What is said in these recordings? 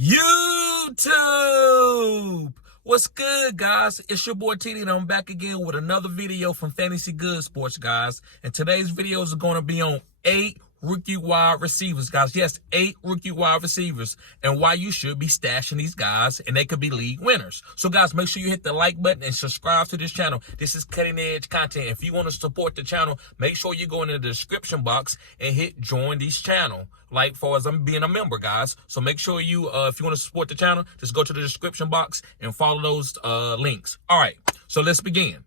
YouTube. What's good, guys? It's your boy TD, and I'm back again with another video from Fantasy Good Sports, guys. And today's videos is going to be on 8 rookie wide receivers, guys. Yes, 8 rookie wide receivers, and why you should be stashing these guys, and they could be league winners. So, guys, make sure you hit the like button and subscribe to this channel. This is cutting-edge content. If you want to support the channel, make sure you go in the description box and hit join this channel. Like, far as I'm being a member, guys. So make sure you, if you want to support the channel, just go to the description box and follow those links. All right, so let's begin.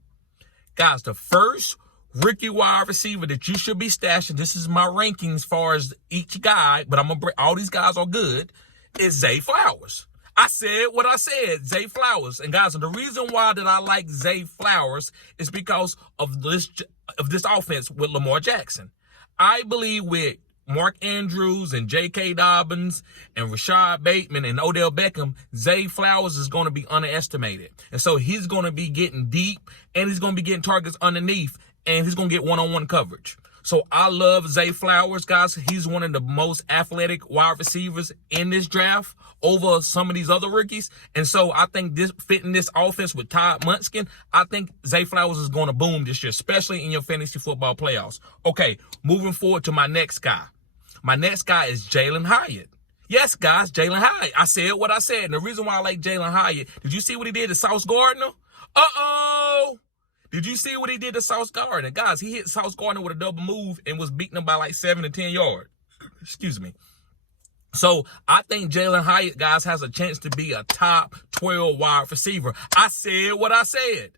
Guys, the first rookie wide receiver that you should be stashing, this is my rankings as far as each guy, but I'm going to bring, all these guys are good, is Zay Flowers. I said what I said, Zay Flowers. And guys, the reason why that I like Zay Flowers is because of this offense with Lamar Jackson. I believe with Mark Andrews and J.K. Dobbins and Rashad Bateman and Odell Beckham, Zay Flowers is going to be underestimated. And so he's going to be getting deep, and he's going to be getting targets underneath, and he's going to get one-on-one coverage. So I love Zay Flowers, guys. He's one of the most athletic wide receivers in this draft over some of these other rookies. And so I think this fitting this offense with Todd Munskin, I think Zay Flowers is going to boom this year, especially in your fantasy football playoffs. Okay, moving forward to my next guy. My next guy is Jalin Hyatt. Yes, guys, Jalin Hyatt. I said what I said. And the reason why I like Jalin Hyatt, did you see what he did to Sauce Gardner? Uh-oh. Did you see what he did to Sauce Gardner? Guys, he hit Sauce Gardner with a double move and was beating him by like 7 to 10 yards. Excuse me. So I think Jalin Hyatt, guys, has a chance to be a top 12 wide receiver. I said what I said.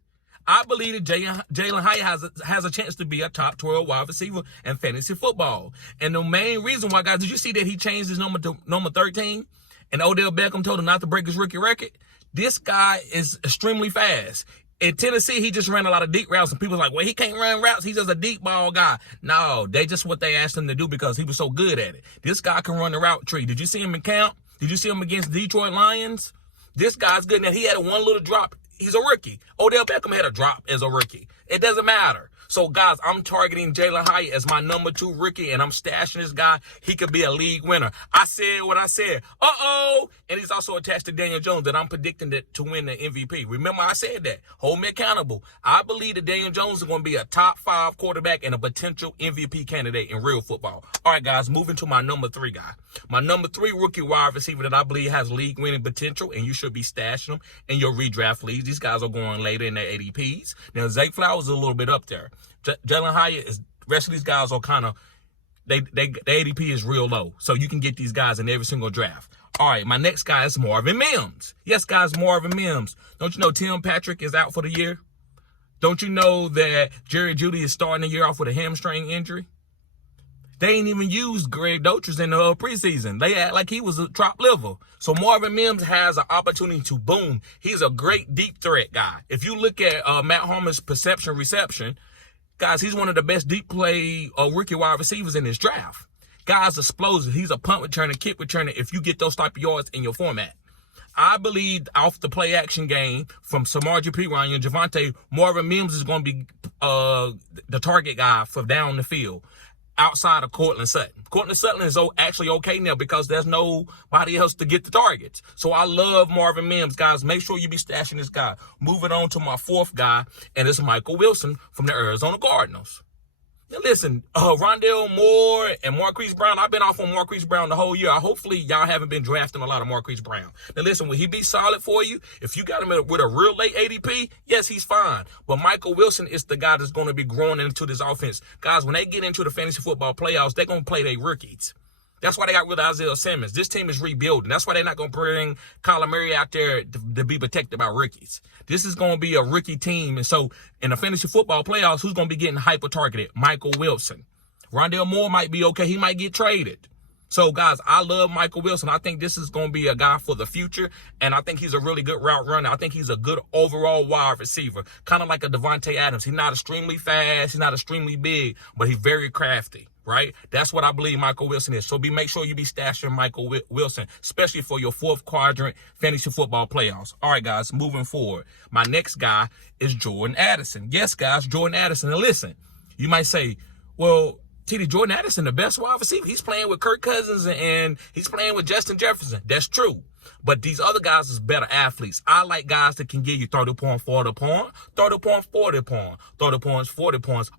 I believe that Jalin Hyatt has a chance to be a top 12 wide receiver in fantasy football. And the main reason why, guys, did you see that he changed his number to number 13? And Odell Beckham told him not to break his rookie record? This guy is extremely fast. In Tennessee, he just ran a lot of deep routes, and people like, well, he can't run routes. He's just a deep ball guy. No, they just what they asked him to do because he was so good at it. This guy can run the route tree. Did you see him in camp? Did you see him against the Detroit Lions? This guy's good. Now, he had one little drop. He's a rookie. Odell Beckham had a drop as a rookie. It doesn't matter. So, guys, I'm targeting Jalin Hyatt as my number 2 rookie, and I'm stashing this guy. He could be a league winner. I said what I said. Uh-oh. And he's also attached to Daniel Jones that I'm predicting that to win the MVP. Remember, I said that. Hold me accountable. I believe that Daniel Jones is going to be a top 5 quarterback and a potential MVP candidate in real football. All right, guys, moving to my number 3 guy. My number 3 rookie wide receiver that I believe has league-winning potential, and you should be stashing them in your redraft leagues. These guys are going later in their ADPs. Now, Zay Flowers is a little bit up there. Jalin Hyatt is, rest of these guys are kind of, the ADP is real low. So you can get these guys in every single draft. All right, my next guy is Marvin Mims. Yes, guys, Marvin Mims. Don't you know Tim Patrick is out for the year? Don't you know that Jerry Jeudy is starting the year off with a hamstring injury? They ain't even used Greg Dolchers in the preseason. They act like he was a top liver. So Marvin Mims has an opportunity to boom. He's a great deep threat guy. If you look at Matt Homer's perception reception, guys, he's one of the best deep play rookie wide receivers in this draft. Guy's explosive. He's a punt returner, kick returner if you get those type of yards in your format. I believe off the play action game from Samaje Perine and Javonte, Marvin Mims is going to be the target guy for down the field outside of Cortland Sutton. Cortland Sutton is actually okay now because there's nobody else to get the targets. So I love Marvin Mims, guys. Make sure you be stashing this guy. Moving on to my 4th guy, and it's Michael Wilson from the Arizona Cardinals. Now listen, Rondale Moore and Marquise Brown, I've been off on Marquise Brown the whole year. Hopefully y'all haven't been drafting a lot of Marquise Brown. Now listen, will he be solid for you? If you got him with a real late ADP, yes, he's fine. But Michael Wilson is the guy that's going to be growing into this offense. Guys, when they get into the fantasy football playoffs, they're going to play their rookies. That's why they got rid of Isaiah Simmons. This team is rebuilding. That's why they're not going to bring Kyler Murray out there to be protected by rookies. This is going to be a rookie team. And so in the fantasy football playoffs, who's going to be getting hyper-targeted? Michael Wilson. Rondale Moore might be okay. He might get traded. So, guys, I love Michael Wilson. I think this is going to be a guy for the future, and I think he's a really good route runner. I think he's a good overall wide receiver, kind of like a Devontae Adams. He's not extremely fast. He's not extremely big, but he's very crafty, right? That's what I believe Michael Wilson is. So make sure you be stashing Michael Wilson, especially for your 4th quadrant fantasy football playoffs. All right, guys, moving forward. My next guy is Jordan Addison. Yes, guys, Jordan Addison. And listen, you might say, well, TD, Jordan Addison, the best wide receiver. He's playing with Kirk Cousins and he's playing with Justin Jefferson. That's true. But these other guys is better athletes. I like guys that can give you 30 points, 40 points, 30 points, 40 points, 30 points, 40 points.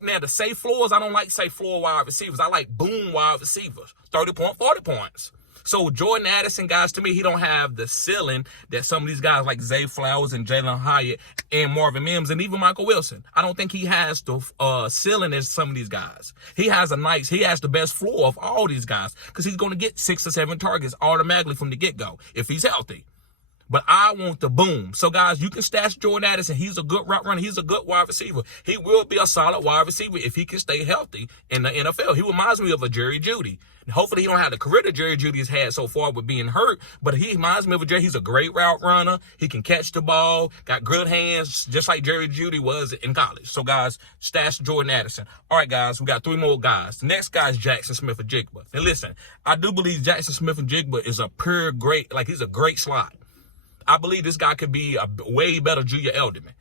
Now the safe floors, I don't like safe floor wide receivers. I like boom wide receivers, 30 points, 40 points. So Jordan Addison, guys, to me, he don't have the ceiling that some of these guys like Zay Flowers and Jalen Hyatt and Marvin Mims and even Michael Wilson. I don't think he has the ceiling as some of these guys. He has the best floor of all these guys because he's going to get 6 or 7 targets automatically from the get-go if he's healthy. But I want the boom. So, guys, you can stash Jordan Addison. He's a good route runner. He's a good wide receiver. He will be a solid wide receiver if he can stay healthy in the NFL. He reminds me of a Jerry Jeudy. Hopefully, he don't have the career that Jerry Jeudy has had so far with being hurt, but he reminds me of a Jerry. He's a great route runner. He can catch the ball, got good hands, just like Jerry Jeudy was in college. So, guys, stash Jordan Addison. All right, guys, we got 3 more guys. The next guy is Jackson Smith-Njigba. And listen, I do believe Jackson Smith-Njigba is a pure great, he's a great slot. I believe this guy could be a way better Julia Elderman.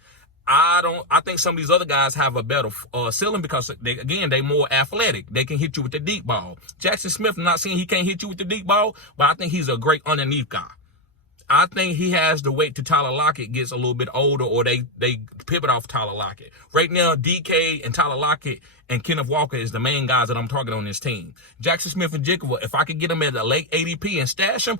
I think some of these other guys have a better ceiling because they more athletic. They can hit you with the deep ball. Jackson Smith, I'm not saying he can't hit you with the deep ball, but I think he's a great underneath guy. I think he has the weight to Tyler Lockett gets a little bit older, or they pivot off Tyler Lockett. Right now, DK and Tyler Lockett and Kenneth Walker is the main guys that I'm targeting on this team. Jackson Smith-Njigba, if I could get him at a late ADP and stash him,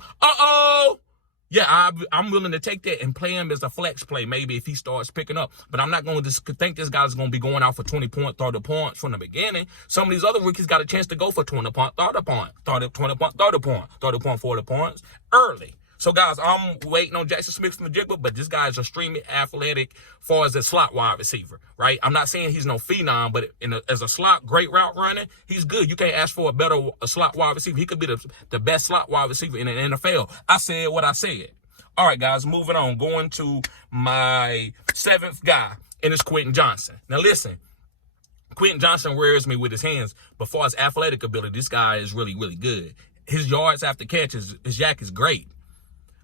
yeah, I'm willing to take that and play him as a flex play, maybe if he starts picking up. But I'm not going to think this guy's going to be going out for 20 points, 30 points from the beginning. Some of these other rookies got a chance to go for 20 points, 30 points, 30 points, 30 points, 30 points, 40 points early. So, guys, I'm waiting on Jackson Smith-Njigba, but this guy is extremely athletic as far as a slot wide receiver, right? I'm not saying he's no phenom, but as a slot, great route running, he's good. You can't ask for a slot wide receiver. He could be the best slot wide receiver in the NFL. I said what I said. All right, guys, moving on. Going to my 7th guy, and it's Quentin Johnson. Now, listen. Quentin Johnson wears me with his hands, but as far as athletic ability, this guy is really, really good. His yards after catch, his yak is great.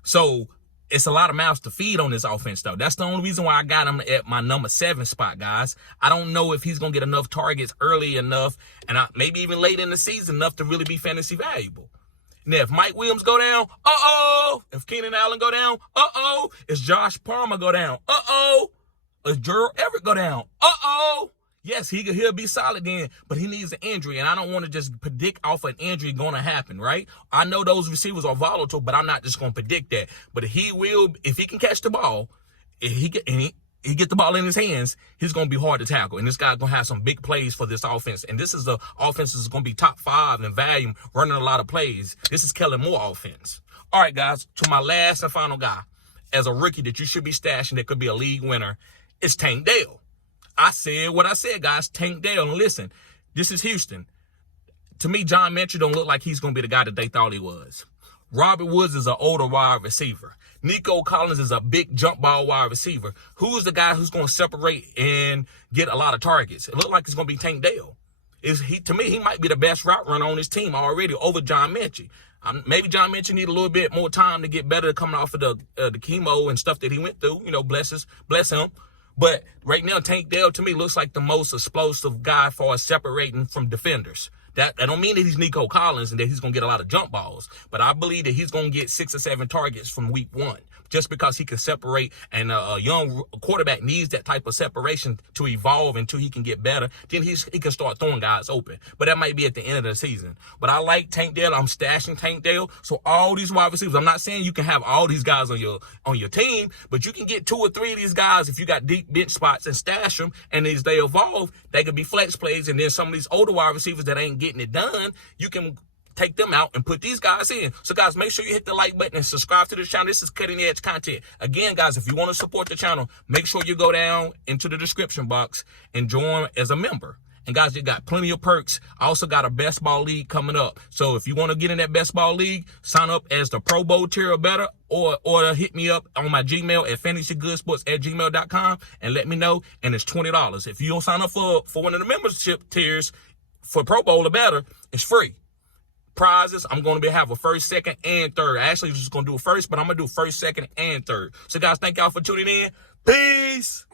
So it's a lot of mouths to feed on this offense, though. That's the only reason why I got him at my number 7 spot, guys. I don't know if he's going to get enough targets early enough, and maybe even late in the season enough to really be fantasy valuable. Now, if Mike Williams go down, if Keenan Allen go down, if Josh Palmer go down, if Gerald Everett go down, yes, he'll be solid then, but he needs an injury, and I don't want to just predict off an injury going to happen, right? I know those receivers are volatile, but I'm not just going to predict that. But if he can catch the ball, if he get the ball in his hands, he's going to be hard to tackle. And this guy's going to have some big plays for this offense. And this is the offense that's going to be top 5 in volume, running a lot of plays. This is Kellen Moore offense. All right, guys, to my last and final guy, as a rookie that you should be stashing that could be a league winner, it's Tank Dell. I said what I said, guys. Tank Dell. And listen, this is Houston. To me, John Metchie don't look like he's going to be the guy that they thought he was. Robert Woods is an older wide receiver. Nico Collins is a big jump ball wide receiver. Who's the guy who's going to separate and get a lot of targets? It looks like it's going to be Tank Dell. To me, he might be the best route runner on his team already over John Metchie. Maybe John Metchie need a little bit more time to get better coming off of the chemo and stuff that he went through. Bless him. But right now, Tank Dell, to me, looks like the most explosive guy for separating from defenders. That don't mean that he's Nico Collins and that he's going to get a lot of jump balls. But I believe that he's going to get 6 or 7 targets from week 1 just because he can separate. And a young quarterback needs that type of separation to evolve until he can get better. Then he can start throwing guys open. But that might be at the end of the season. But I like Tank Dell. I'm stashing Tank Dell. So all these wide receivers, I'm not saying you can have all these guys on your team, but you can get 2 or 3 of these guys if you got deep bench spots and stash them. And as they evolve, they could be flex plays. And then some of these older wide receivers that ain't getting it done, you can take them out and put these guys in. So, guys, make sure you hit the like button and subscribe to the channel. This is cutting edge content. Again, guys, if you want to support the channel, make sure you go down into the description box and join as a member. And, guys, you got plenty of perks. I also got a best ball league coming up. So if you want to get in that best ball league, sign up as the Pro Bowl tier or better, or hit me up on my Gmail at fantasygoodsports@gmail.com and let me know. And it's $20. If you don't sign up for one of the membership tiers for Pro Bowl or better, it's free. Prizes, I'm going to have a first, second, and third. I actually just going to do a first, but I'm going to do first, second, and third. So, guys, thank y'all for tuning in. Peace.